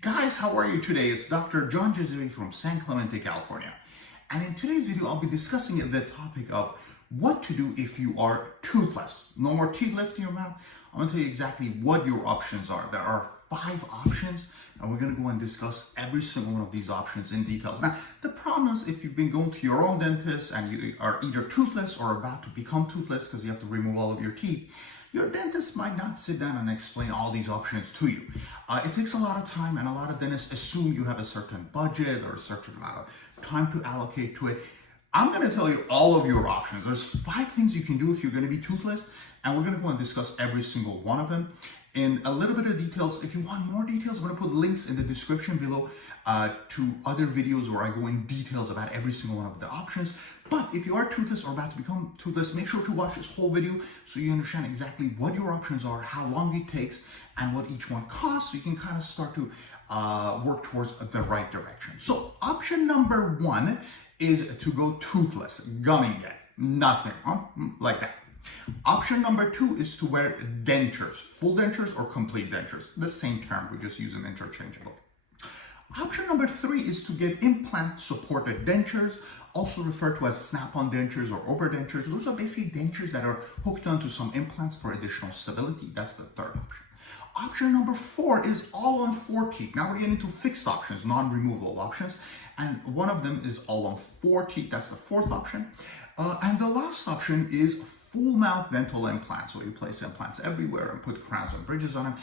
Guys, how are you today? It's Dr. John Giuseppe from San Clemente, California. And in today's video, I'll be discussing the topic of what to do if you are toothless. No more teeth left in your mouth. I'm going to tell you exactly what your options are. There are 5 options, and we're going to go and discuss every single one of these options in details. Now, the problem is if you've been going to your own dentist and you are either toothless or about to become toothless because you have to remove all of your teeth, your dentist might not sit down and explain all these options to you. It takes a lot of time, and a lot of dentists assume you have a certain budget or a certain amount of time to allocate to it. I'm going to tell you all of your options. There's 5 things you can do if you're going to be toothless, and we're going to go and discuss every single one of them in a little bit of details. If you want more details, I'm going to put links in the description below to other videos where I go in details about every single one of the options. But if you are toothless or about to become toothless, make sure to watch this whole video so you understand exactly what your options are, how long it takes, and what each one costs, so you can kind of start to work towards the right direction. So option number 1 is to go toothless, gumming it, nothing, like that. Option number 2 is to wear dentures, full dentures or complete dentures, the same term, we just use them interchangeably. Option number 3 is to get implant-supported dentures, also referred to as Snap-on dentures or over-dentures. Those are basically dentures that are hooked onto some implants for additional stability. That's the third option. Option number 4 is all-on-4 teeth. Now we're getting into fixed options, non-removable options, and one of them is all-on-4 teeth. That's the 4th option. And the last option is full mouth dental implants, where you place implants everywhere and put crowns and bridges on them.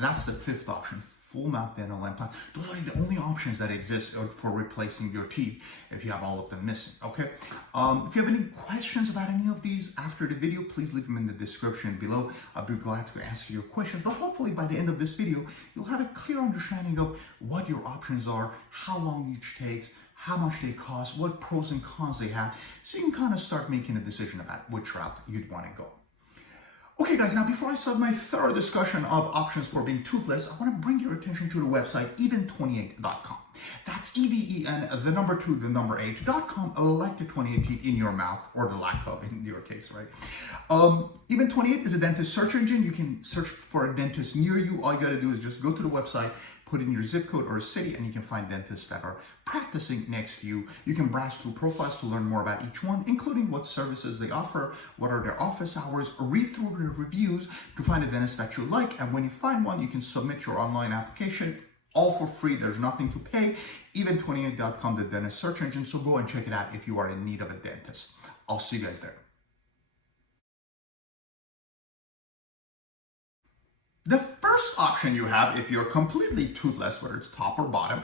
That's the 5th option, full mouth dental implants. Those are the only options that exist for replacing your teeth if you have all of them missing, okay? If you have any questions about any of these after the video, please leave them in the description below. I'll be glad to answer your questions, but hopefully by the end of this video, you'll have a clear understanding of what your options are, how long each takes, how much they cost, what pros and cons they have, so you can kind of start making a decision about which route you'd want to go. Okay guys, now before I start my thorough discussion of options for being toothless, I want to bring your attention to the website even28.com. That's EVEN, the number 2, the number 8.com, like the 28 teeth in your mouth, or the lack of in your case, right? Even28 is a dentist search engine. You can search for a dentist near you. All you got to do is just go to the website, put in your zip code or a city, and you can find dentists that are practicing next to you. You can browse through profiles to learn more about each one, including what services they offer, what are their office hours, read through their reviews to find a dentist that you like. And when you find one, you can submit your online application, all for free. There's nothing to pay. Even28.com, the dentist search engine. So go and check it out if you are in need of a dentist. I'll see you guys there. The first option you have, if you're completely toothless, whether it's top or bottom,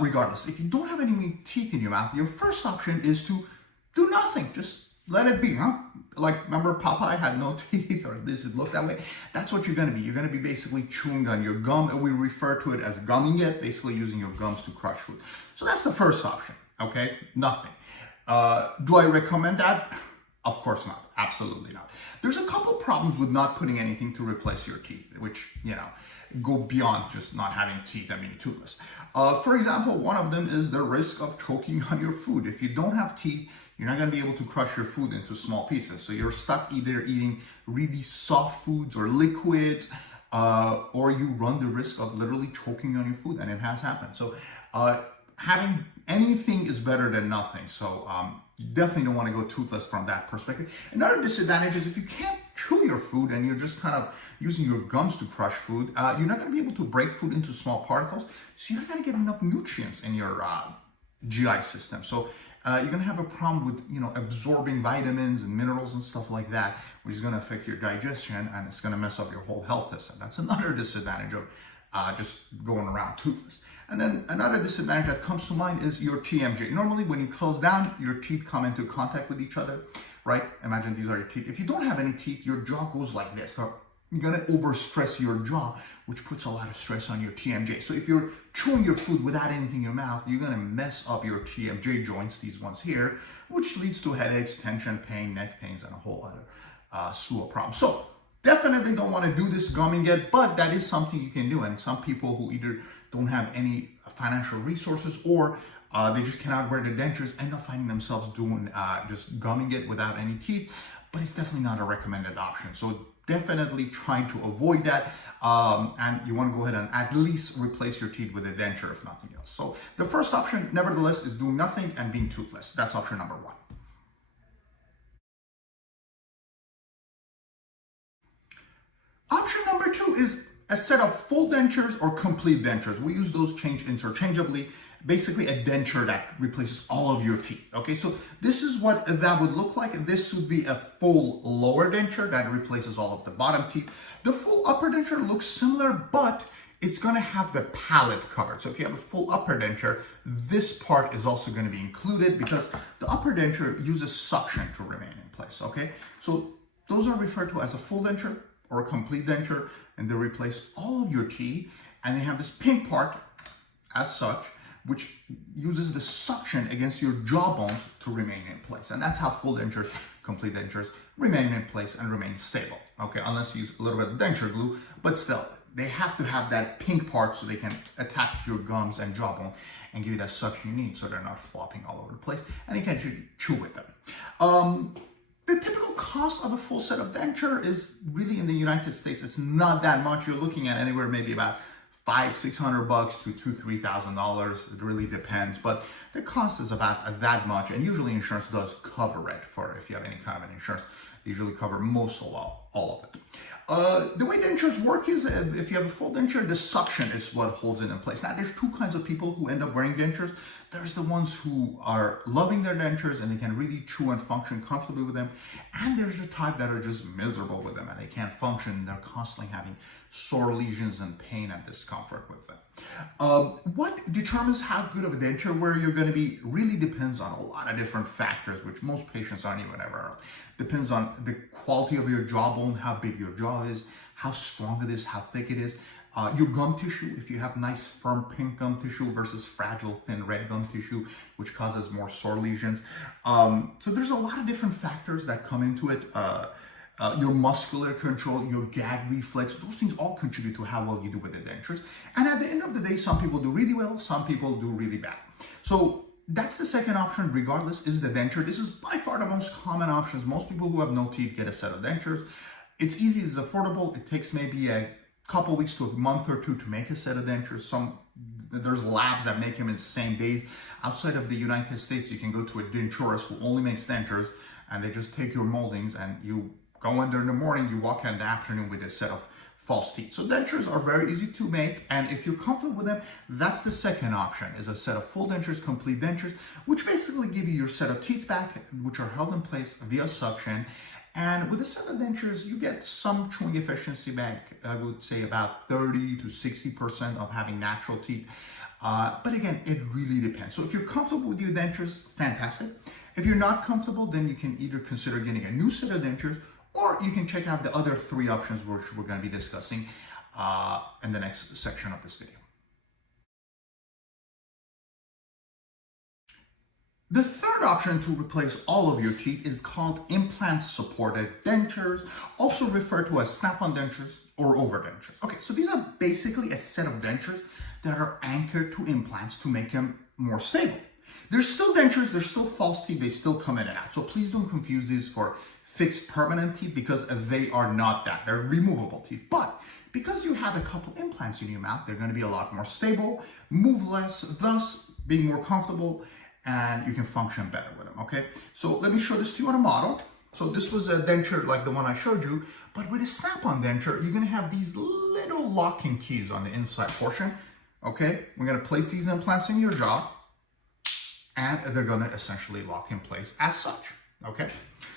regardless, if you don't have any teeth in your mouth, your first option is to do nothing. Just let it be, huh? Like, remember Popeye had no teeth, or this it looked that way? That's what you're going to be. You're going to be basically chewing on your gum, and we refer to it as gumming it, basically using your gums to crush food. So that's the first option, okay? Nothing. Do I recommend that? Of course not. Absolutely not. There's a couple problems with not putting anything to replace your teeth, which, you know, go beyond just not having teeth and being toothless. For example, one of them is the risk of choking on your food. If you don't have teeth, you're not going to be able to crush your food into small pieces. So you're stuck either eating really soft foods or liquids, or you run the risk of literally choking on your food, and it has happened. So having anything is better than nothing. So you definitely don't want to go toothless from that perspective. Another disadvantage is if you can't chew your food and you're just kind of using your gums to crush food, you're not going to be able to break food into small particles. So you're not going to get enough nutrients in your GI system. So you're going to have a problem with, you know, absorbing vitamins and minerals and stuff like that, which is going to affect your digestion, and it's going to mess up your whole health system. That's another disadvantage of just going around toothless. And then another disadvantage that comes to mind is your TMJ. Normally when you close down, your teeth come into contact with each other, right? Imagine these are your teeth. If you don't have any teeth, your jaw goes like this. So you're gonna overstress your jaw, which puts a lot of stress on your TMJ. So if you're chewing your food without anything in your mouth, you're gonna mess up your TMJ joints, these ones here, which leads to headaches, tension, pain, neck pains, and a whole other slew of problems. So definitely don't want to do this gumming yet, but that is something you can do. And some people who either don't have any financial resources or they just cannot wear the dentures end up finding themselves doing just gumming it without any teeth, but it's definitely not a recommended option. So definitely trying to avoid that. And you want to go ahead and at least replace your teeth with a denture, if nothing else. So the first option, nevertheless, is doing nothing and being toothless. That's option number one. Option number two is a set of full dentures or complete dentures. We use those interchangeably. Basically a denture that replaces all of your teeth. Okay, so this is what that would look like. This would be a full lower denture that replaces all of the bottom teeth. The full upper denture looks similar, but it's going to have the palate covered. So if you have a full upper denture, this part is also going to be included because the upper denture uses suction to remain in place. Okay, so those are referred to as a full denture or a complete denture, and they replace all of your teeth, and they have this pink part as such, which uses the suction against your jawbones to remain in place. And that's how full dentures, complete dentures remain in place and remain stable. Okay, unless you use a little bit of denture glue, but still, they have to have that pink part so they can attach to your gums and jawbone and give you that suction you need so they're not flopping all over the place and you can chew with them. The typical cost of a full set of denture is really in the United States, it's not that much. You're looking at anywhere maybe about $500-600 to $2,000-3,000. It really depends, but the cost is about that much, and usually insurance does cover it. For if you have any kind of an insurance, they usually cover most or all of it. The way dentures work is if you have a full denture, the suction is what holds it in place. Now, there's two kinds of people who end up wearing dentures. There's the ones who are loving their dentures and they can really chew and function comfortably with them. And there's the type that are just miserable with them and they can't function. They're constantly having sore lesions and pain and discomfort with them. What determines how good of a denture wear you're going to be really depends on a lot of different factors, which most patients aren't even aware of. Depends on the quality of your jawbone, how big your jaw is, how strong it is, how thick it is. Your gum tissue, if you have nice firm pink gum tissue versus fragile thin red gum tissue, which causes more sore lesions. So there's a lot of different factors that come into it. Your muscular control, your gag reflex, those things all contribute to how well you do with the dentures. And at the end of the day, some people do really well, some people do really bad. So that's the second option, regardless, is the denture. This is by far the most common options. Most people who have no teeth get a set of dentures. It's easy, it's affordable. It takes maybe a couple weeks to a month or two to make a set of dentures. There's labs that make them in the same days. Outside of the United States, you can go to a denturist who only makes dentures, and they just take your moldings and you go in there in the morning, you walk out in the afternoon with a set of false teeth. So dentures are very easy to make, and if you're comfortable with them, that's the second option, is a set of full dentures, complete dentures, which basically give you your set of teeth back, which are held in place via suction. And with a set of dentures, you get some chewing efficiency back. I would say about 30 to 60% of having natural teeth. But again, it really depends. So if you're comfortable with your dentures, fantastic. If you're not comfortable, then you can either consider getting a new set of dentures, or you can check out the other three options which we're going to be discussing in the next section of this video. The third option to replace all of your teeth is called implant-supported dentures, also referred to as Snap-on dentures or overdentures. Okay, so these are basically a set of dentures that are anchored to implants to make them more stable. They're still dentures, they're still false teeth, they still come in and out. So please don't confuse these for fixed permanent teeth because they are not that. They're removable teeth. But because you have a couple implants in your mouth, they're going to be a lot more stable, move less, thus being more comfortable, and you can function better with them, okay? So let me show this to you on a model. So this was a denture like the one I showed you, but with a Snap-on denture, you're going to have these little locking keys on the inside portion, okay? We're going to place these implants in your jaw, and they're going to essentially lock in place as such, okay?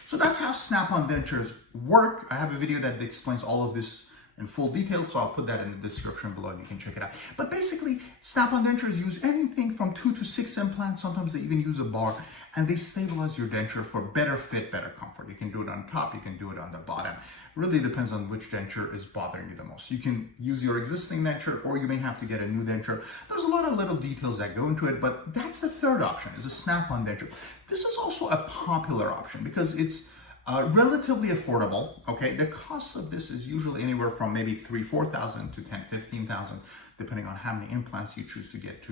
So that's how Snap-on dentures work. I have a video that explains all of this in full detail, so I'll put that in the description below and you can check it out. But basically, Snap-on dentures use anything from 2 to 6 implants. Sometimes they even use a bar, and they stabilize your denture for better fit, better comfort. You can do it on top, you can do it on the bottom. Really depends on which denture is bothering you the most. You can use your existing denture, or you may have to get a new denture. There's a lot of little details that go into it, but that's the third option, is a Snap-on denture. This is also a popular option because it's relatively affordable, okay? The cost of this is usually anywhere from maybe $3,000-4,000 to $10,000-15,000, depending on how many implants you choose to get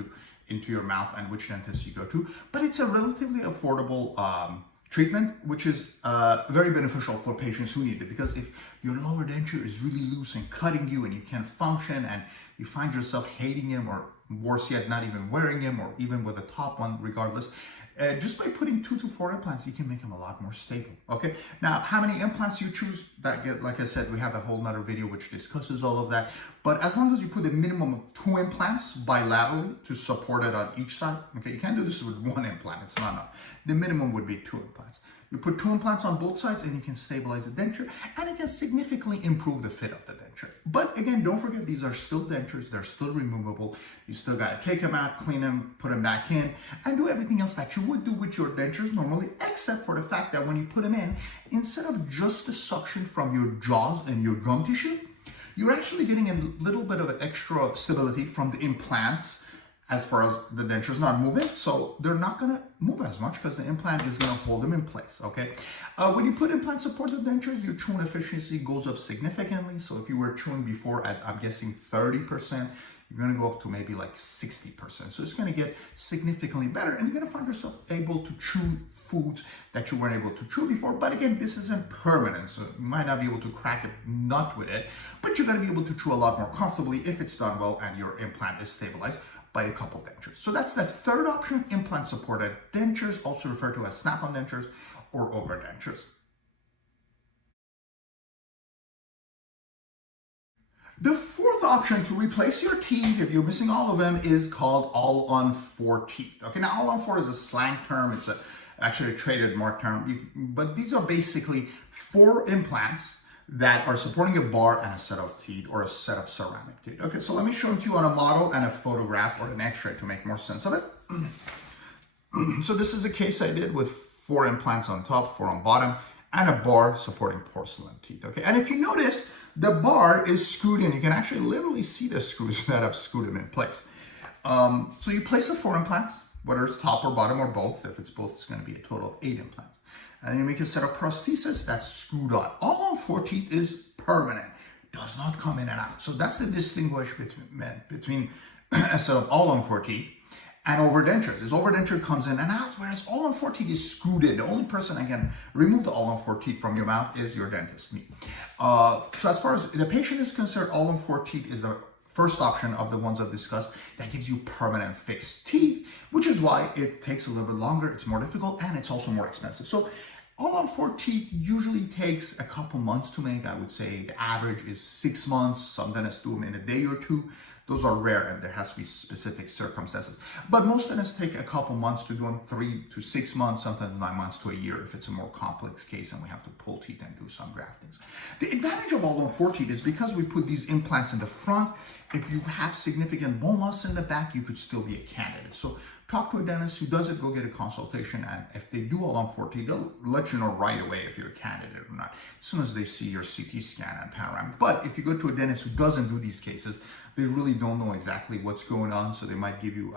into your mouth and which dentist you go to. But it's a relatively affordable treatment, which is very beneficial for patients who need it. Because if your lower denture is really loose and cutting you and you can't function and you find yourself hating him, or worse yet, not even wearing him, or even with a top one, regardless, just by putting 2 to 4 implants, you can make them a lot more stable. Okay, now how many implants you choose, like I said, we have a whole nother video which discusses all of that. But as long as you put a minimum of 2 implants bilaterally to support it on each side, okay, you can't do this with 1 implant, it's not enough. The minimum would be 2 implants. You put 2 implants on both sides and you can stabilize the denture, and it can significantly improve the fit of the denture. But again, don't forget, these are still dentures, they're still removable. You still gotta take them out, clean them, put them back in, and do everything else that you would do with your dentures normally, except for the fact that when you put them in, instead of just the suction from your jaws and your gum tissue, you're actually getting a little bit of extra stability from the implants. As far as the denture is not moving, so they're not going to move as much because the implant is going to hold them in place, okay? When you put implant-supported dentures, your chewing efficiency goes up significantly. So if you were chewing before at, I'm guessing, 30%, you're going to go up to maybe like 60%. So it's going to get significantly better, and you're going to find yourself able to chew foods that you weren't able to chew before. But again, this isn't permanent, so you might not be able to crack a nut with it, but you're going to be able to chew a lot more comfortably if it's done well and your implant is stabilized by a couple dentures. So that's the third option, implant-supported dentures, also referred to as Snap-on dentures or over dentures. The fourth option to replace your teeth, if you're missing all of them, is called All-on-4 teeth. Okay, now All-on-4 is a slang term, it's actually a trademark term, but these are basically 4 implants that are supporting a bar and a set of teeth, or a set of ceramic teeth. Okay, so let me show them to you on a model and a photograph or an x-ray to make more sense of it. So this is a case I did with 4 implants on top, 4 on bottom, and a bar supporting porcelain teeth. Okay, and if you notice, the bar is screwed in. You can actually literally see the screws that have screwed them in place. So you place the 4 implants, whether it's top or bottom or both. If it's both, it's going to be a total of 8 implants. And then you make a set of prosthesis that's screwed on. All-on-4 teeth is permanent, does not come in and out. So that's the distinguishment between a set of All-on-4 teeth and overdenture. This overdenture comes in and out, whereas All-on-4 teeth is screwed in. The only person that can remove the All-on-4 teeth from your mouth is your dentist, me. So as far as the patient is concerned, All-on-4 teeth is the first option of the ones I've discussed that gives you permanent fixed teeth, which is why it takes a little bit longer, it's more difficult, and it's also more expensive. So All-on-4 teeth usually takes a couple months to make. I would say the average is 6 months. Some dentists do them in a day or 2. Those are rare, and there has to be specific circumstances. But most dentists take a couple months to do them, 3 to 6 months, sometimes 9 months to a year if it's a more complex case and we have to pull teeth and do some graftings. The advantage of All-on-4 teeth is because we put these implants in the front, if you have significant bone loss in the back, you could still be a candidate. So talk to a dentist who does it, go get a consultation, and if they do All-on-4 teeth, they'll let you know right away if you're a candidate or not, as soon as they see your CT scan and panoramic. But if you go to a dentist who doesn't do these cases, they really don't know exactly what's going on, so they might give you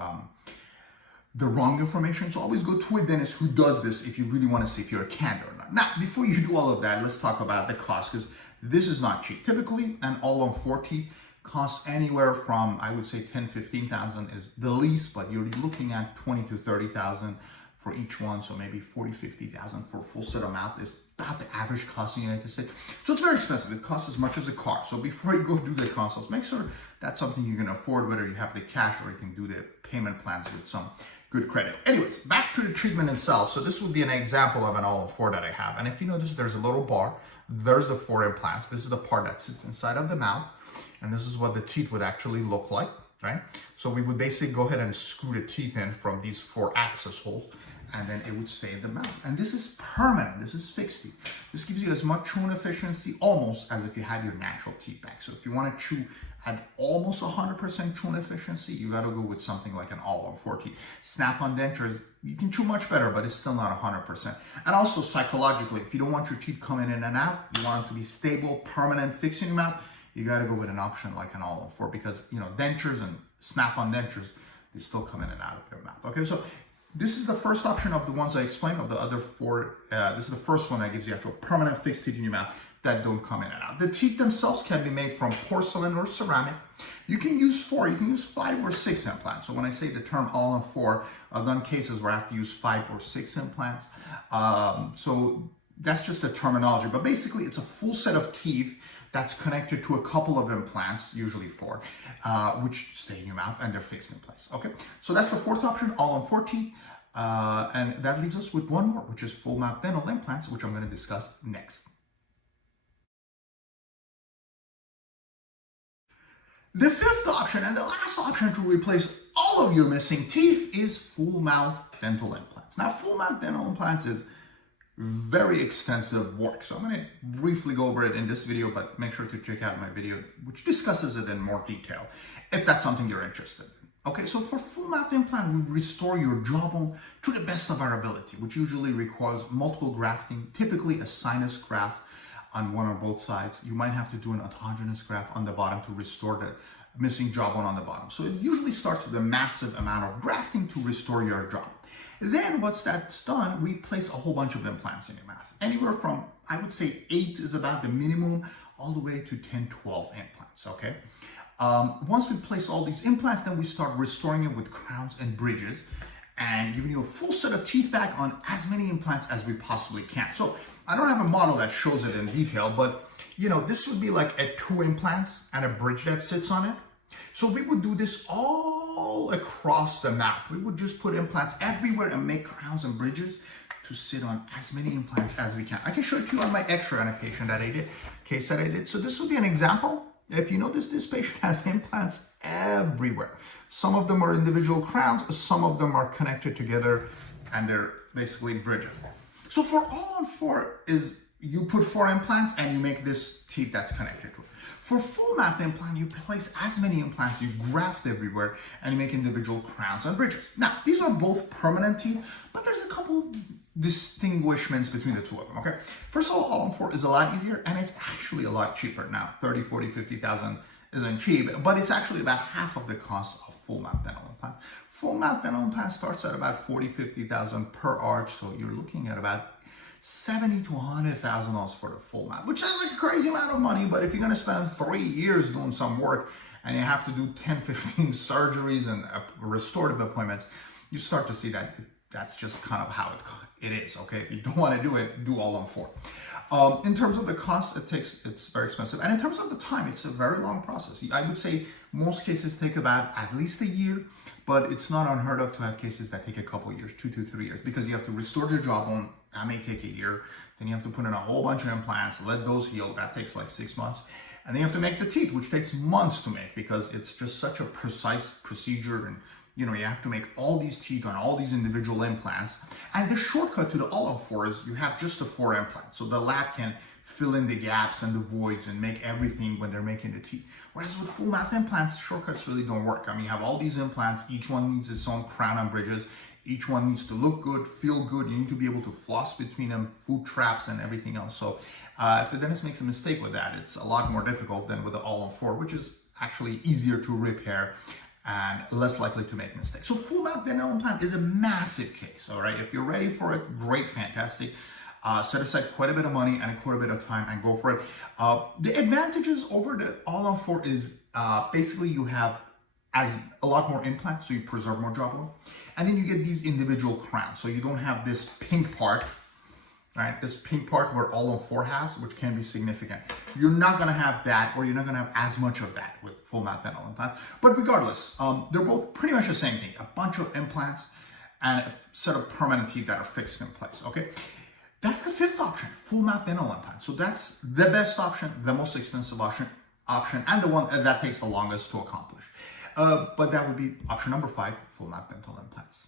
the wrong information. So always go to a dentist who does this if you really want to see if you're a candidate or not. Now, before you do all of that, let's talk about the cost, because this is not cheap. Typically, an All-on-4 teeth costs anywhere from, I would say, 10, 15,000 is the least, but you're looking at 20 to 30,000 for each one, so maybe 40, 50,000 for a full set of mouth is about the average cost in the United States. So it's very expensive. It costs as much as a car. So before you go do the consults, make sure that's something you can afford, whether you have the cash or you can do the payment plans with some good credit. Anyways, back to the treatment itself. So this would be an example of an All-on-4 that I have. And if you notice, there's a little bar. There's the 4 implants. This is the part that sits inside of the mouth. And this is what the teeth would actually look like, right? So we would basically go ahead and screw the teeth in from these 4 access holes, and then it would stay in the mouth. And this is permanent, this is fixed teeth. This gives you as much chewing efficiency almost as if you had your natural teeth back. So if you want to chew at almost 100% chewing efficiency, you got to go with something like an All-on-4 teeth. Snap-on dentures, you can chew much better, but it's still not 100%. And also psychologically, if you don't want your teeth coming in and out, you want them to be stable, permanent, fixed in your mouth, you got to go with an option like an All-on-4, because, you know, dentures and Snap-on dentures, they still come in and out of their mouth. Okay, so this is the first option of the ones I explained. Of the other 4, this is the first one that gives you actual permanent fixed teeth in your mouth. that don't come in and out. The teeth themselves can be made from porcelain or ceramic. You can use 4, you can use 5 or 6 implants. So when I say the term all-on-4, I've done cases where I have to use 5 or 6 implants. So that's just a terminology, but basically it's a full set of teeth that's connected to a couple of implants, usually 4, which stay in your mouth and they're fixed in place, okay? So that's the 4th option, all-on-4 teeth. And that leaves us with one more, which is full mouth dental implants, which I'm gonna discuss next. The 5th option and the last option to replace all of your missing teeth is full mouth dental implants. Now, full mouth dental implants is very extensive work. So I'm going to briefly go over it in this video, but make sure to check out my video, which discusses it in more detail, if that's something you're interested in. Okay, so for full mouth implant, we restore your jawbone to the best of our ability, which usually requires multiple grafting, typically a sinus graft on one or both sides. You might have to do an autogenous graft on the bottom to restore the missing jawbone on the bottom. So it usually starts with a massive amount of grafting to restore your jawbone. Then once that's done, we place a whole bunch of implants in your mouth. Anywhere from, I would say 8 is about the minimum, all the way to 10, 12 implants, okay? Once we place all these implants, then we start restoring it with crowns and bridges and giving you a full set of teeth back on as many implants as we possibly can. So I don't have a model that shows it in detail, but you know, this would be like a 2 implants and a bridge that sits on it. So we would do this all across the mouth. We would just put implants everywhere and make crowns and bridges to sit on as many implants as we can. I can show it to you on my X-ray on a patient that I did, case that I did. So this would be an example. If you notice, this patient has implants everywhere. Some of them are individual crowns, some of them are connected together, and they're basically bridges. So for all-on-4 is you put 4 implants and you make this teeth that's connected to it. For full mouth implant, you place as many implants, you graft everywhere, and you make individual crowns and bridges. Now, these are both permanent teeth, but there's a couple distinguishments between the two of them, okay? First of all-on-4 is a lot easier, and it's actually a lot cheaper. Now, 30, 40, 50,000 isn't cheap, but it's actually about half of the cost of full mouth dental implant. Full mouth dental implant starts at about 40, 50,000 per arch, so you're looking at about $70,000 to $100,000 for the full mouth, which sounds like a crazy amount of money, but if you're gonna spend 3 years doing some work and you have to do 10, 15 surgeries and restorative appointments, you start to see that that's just kind of how it is, okay? If you don't wanna do it, do all-on-4. In terms of the cost, it's very expensive. And in terms of the time, it's a very long process. I would say most cases take about at least a year, but it's not unheard of to have cases that take a couple years, 2 to 3 years, because you have to restore the jawbone. That may take a year. Then you have to put in a whole bunch of implants, let those heal. That takes like 6 months. And then you have to make the teeth, which takes months to make because it's just such a precise procedure. And you know, you have to make all these teeth on all these individual implants. And the shortcut to the all-on-4 is you have just the 4 implants. So the lab can fill in the gaps and the voids and make everything when they're making the teeth. Whereas with full mouth implants, shortcuts really don't work. I mean, you have all these implants, each one needs its own crown and bridges. Each one needs to look good, feel good. You need to be able to floss between them, food traps and everything else. So if the dentist makes a mistake with that, it's a lot more difficult than with the all-on-4, which is actually easier to repair and less likely to make mistakes. So full mouth dental implant is a massive case, all right? If you're ready for it, great, fantastic. Set aside quite a bit of money and quite a bit of time and go for it. The advantages over the all-on-4 is basically you have a lot more implants, so you preserve more jawbone. And then you get these individual crowns. So you don't have this pink part, right? This pink part where all-on-4 has, which can be significant. You're not gonna have that, or you're not gonna have as much of that with full mouth dental implant. But regardless, they're both pretty much the same thing. A bunch of implants and a set of permanent teeth that are fixed in place, okay? That's the 5th option, full mouth dental implant. So that's the best option, the most expensive option, and the one that takes the longest to accomplish. But that would be option number 5, full mouth dental implants.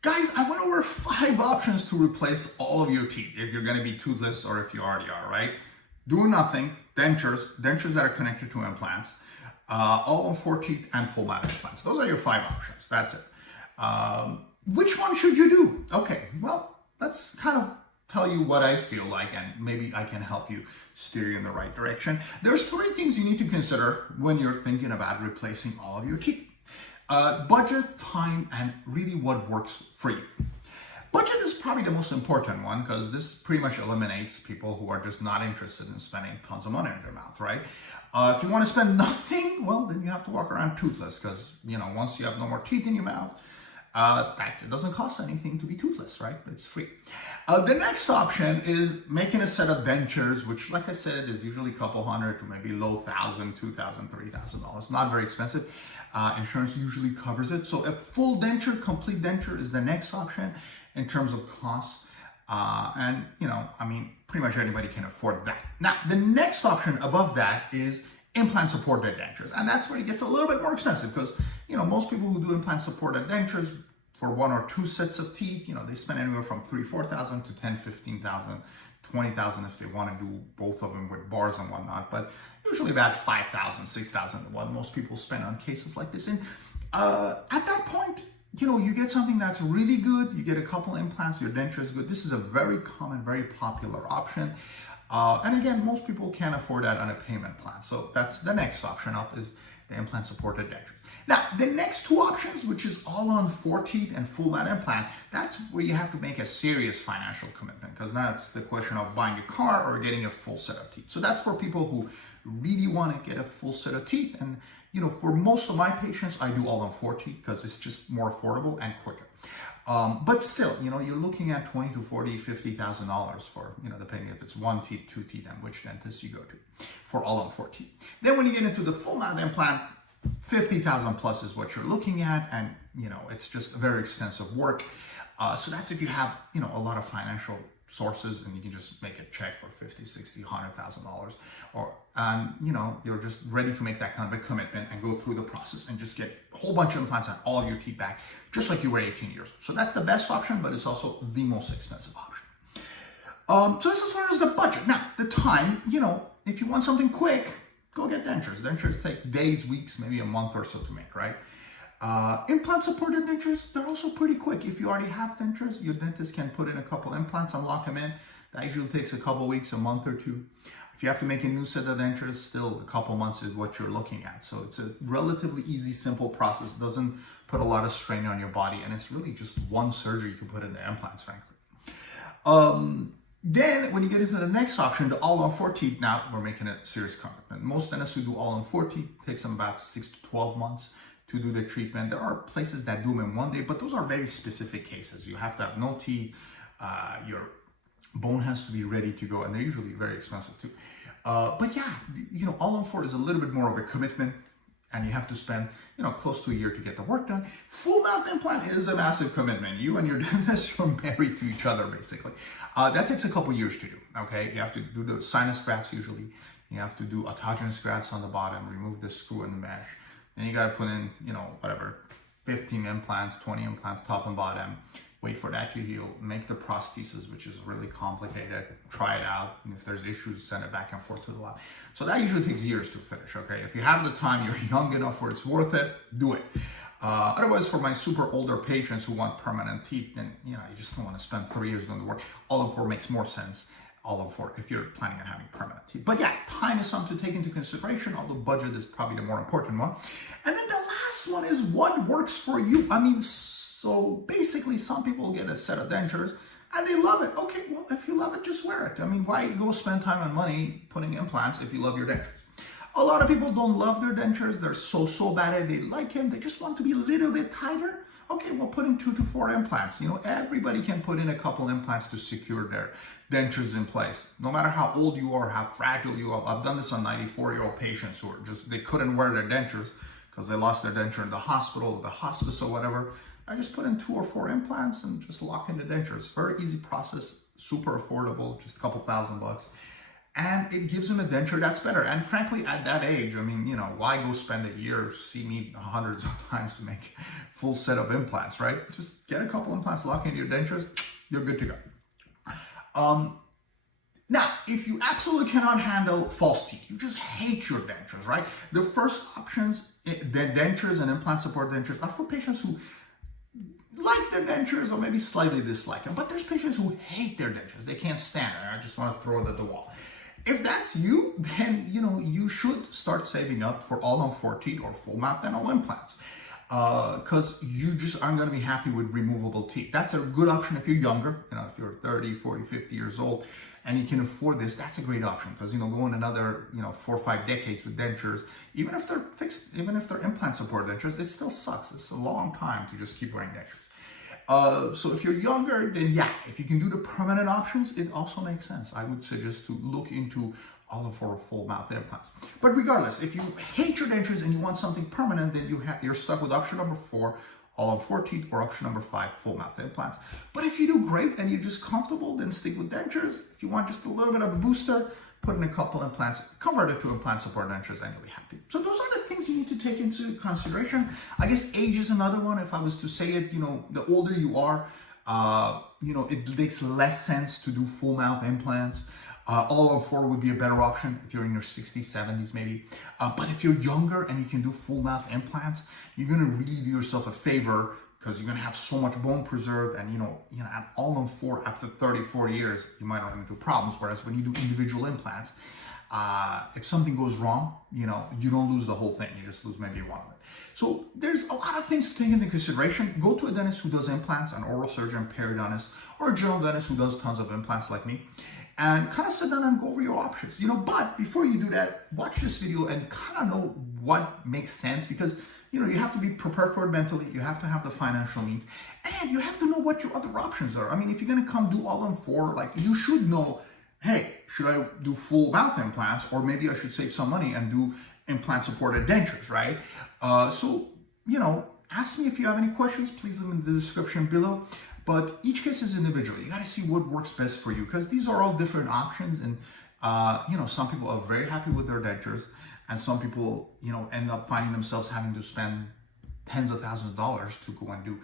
Guys, I went over 5 options to replace all of your teeth if you're gonna be toothless or if you already are, right? Do nothing, dentures that are connected to implants, all-on-4 teeth, and full mouth implants. Those are your 5 options, that's it. Which one should you do? Okay, well, let's kind of tell you what I feel like, and maybe I can help you steer you in the right direction. There's 3 things you need to consider when you're thinking about replacing all of your teeth. Budget, time, and really what works for you. Budget is probably the most important one because this pretty much eliminates people who are just not interested in spending tons of money in their mouth, right? If you want to spend nothing, well, then you have to walk around toothless because, once you have no more teeth in your mouth, it doesn't cost anything to be toothless, right? It's free. The next option is making a set of dentures, which, like I said, is usually a couple hundred to maybe low $1,000, $2,000, $3,000. Not very expensive. Insurance usually covers it. So a full denture, complete denture is the next option in terms of cost. Pretty much anybody can afford that. Now, the next option above that is implant-supported dentures. And that's where it gets a little bit more expensive because, most people who do implant-supported dentures for 1 or 2 sets of teeth, they spend anywhere from $3,000, $4,000 to $10,000, $15,000, $20,000 if they want to do both of them with bars and whatnot. But usually about $5,000, $6,000 what most people spend on cases like this. And at that point, you get something that's really good. You get a couple implants, your denture is good. This is a very common, very popular option. And again, most people can't afford that on a payment plan. So that's the next option up is the implant-supported dentures. Now, the next 2 options, which is all-on-4 teeth and full mouth implant, that's where you have to make a serious financial commitment because that's the question of buying a car or getting a full set of teeth. So that's for people who really want to get a full set of teeth. And, for most of my patients, I do all-on-4 teeth because it's just more affordable and quicker. But still, you're looking at $20,000 to $40,000, $50,000 for, depending if it's 1 teeth, 2 teeth, and which dentist you go to for all-on-4 teeth. Then when you get into the full mouth implant, 50,000 plus is what you're looking at, and it's just very extensive work. So that's if you have a lot of financial sources and you can just make a check for $50,000, $60,000, $100,000, or you're just ready to make that kind of a commitment and go through the process and just get a whole bunch of implants and all of your teeth back, just like you were 18 years. So that's the best option, but it's also the most expensive option. So this is as far as the budget. Now, the time, if you want something quick, go get dentures. Dentures take days, weeks, maybe a month or so to make, right? Implant-supported dentures, they're also pretty quick. If you already have dentures, your dentist can put in a couple implants and lock them in. That usually takes a couple weeks, a month or 2. If you have to make a new set of dentures, still a couple months is what you're looking at. So it's a relatively easy, simple process. It doesn't put a lot of strain on your body, and it's really just one surgery to put in the implants, frankly. Then when you get into the next option, the all-on-4 teeth, now we're making a serious commitment. Most dentists who do all-on-4 teeth takes them about 6 to 12 months to do the treatment. There are places that do them in 1 day, but those are very specific cases. You have to have no teeth, your bone has to be ready to go, and they're usually very expensive too. But yeah, all-on-4 is a little bit more of a commitment, and you have to spend, close to a year to get the work done. Full mouth implant is a massive commitment. You and your dentist are married to each other, basically. That takes a couple years to do, okay? You have to do the sinus grafts usually. You have to do autogenous grafts on the bottom, remove the screw and the mesh. Then you gotta put in, 15 implants, 20 implants, top and bottom. Wait for that to heal, make the prosthesis, which is really complicated, try it out, and if there's issues, send it back and forth to the lab. So that usually takes years to finish, okay? If you have the time, you're young enough where it's worth it, do it. Otherwise, for my super older patients who want permanent teeth, then, you just don't want to spend 3 years doing the work. All-on-4 makes more sense, all-on-4, if you're planning on having permanent teeth. But yeah, time is something to take into consideration, although budget is probably the more important one. And then the last one is what works for you. So basically, some people get a set of dentures and they love it. Okay, well, if you love it, just wear it. Why go spend time and money putting implants if you love your dentures? A lot of people don't love their dentures. They're so bad at it. They like them. They just want to be a little bit tighter. Okay, well, put in 2 to 4 implants. Everybody can put in a couple implants to secure their dentures in place. No matter how old you are, how fragile you are. I've done this on 94-year-old patients who are they couldn't wear their dentures because they lost their denture in the hospital or the hospice or whatever. I just put in 2 or 4 implants and just lock in the dentures. Very easy process, super affordable, just a couple $1,000. And it gives them a denture that's better. And frankly, at that age, why go spend a year, see me hundreds of times to make a full set of implants, right? Just get a couple implants, lock in your dentures, you're good to go. Now, if you absolutely cannot handle false teeth, you just hate your dentures, right? The first options, the dentures and implant-supported dentures, are for patients who like their dentures or maybe slightly dislike them, but there's patients who hate their dentures. They can't stand it. I just want to throw it at the wall. If that's you, then you should start saving up for all-on-4 teeth or full mouth dental implants. because you just aren't going to be happy with removable teeth. That's a good option if you're younger, if you're 30, 40, 50 years old and you can afford this, that's a great option because, going another, 4 or 5 decades with dentures, even if they're fixed, even if they're implant-supported dentures, it still sucks. It's a long time to just keep wearing dentures. So if you're younger, then yeah, if you can do the permanent options, it also makes sense. I would suggest to look into All-on-4 full mouth implants. But regardless, if you hate your dentures and you want something permanent, then you're stuck with option number 4, All-on-4 teeth, or option number 5, full mouth implants. But if you do great and you're just comfortable, then stick with dentures. If you want just a little bit of a booster, put in a couple implants, convert it to implant-supported dentures, and you'll be happy. So those are the things you need to take into consideration. I guess age is another one. If I was to say it, the older you are, it makes less sense to do full mouth implants. All-on-4 would be a better option if you're in your 60s, 70s maybe. But if you're younger and you can do full mouth implants, you're going to really do yourself a favor because you're going to have so much bone preserved, and at All-on-4 after 30, 40 years, you might not run into problems. Whereas when you do individual implants, if something goes wrong, you don't lose the whole thing. You just lose maybe one of it. So there's a lot of things to take into consideration. Go to a dentist who does implants, an oral surgeon, periodontist, or a general dentist who does tons of implants like me, and kind of sit down and go over your options. But before you do that, watch this video and kind of know what makes sense, because you have to be prepared for it mentally. You have to have the financial means, and you have to know what your other options are. I mean, if you're going to come do All-on-4, like, you should know, hey, should I do full mouth implants, or maybe I should save some money and do implant-supported dentures, right? So, ask me if you have any questions. Please leave them in the description below. But each case is individual. You got to see what works best for you, because these are all different options. And, some people are very happy with their dentures, and some people, end up finding themselves having to spend tens of thousands of dollars to go and do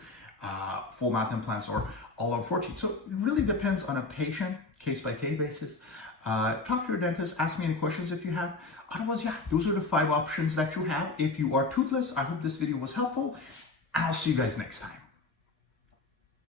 full mouth implants or All-on-4 teeth. So it really depends on a patient, case-by-case basis. Talk to your dentist. Ask me any questions if you have. Otherwise, yeah, those are the 5 options that you have if you are toothless. I hope this video was helpful, and I'll see you guys next time.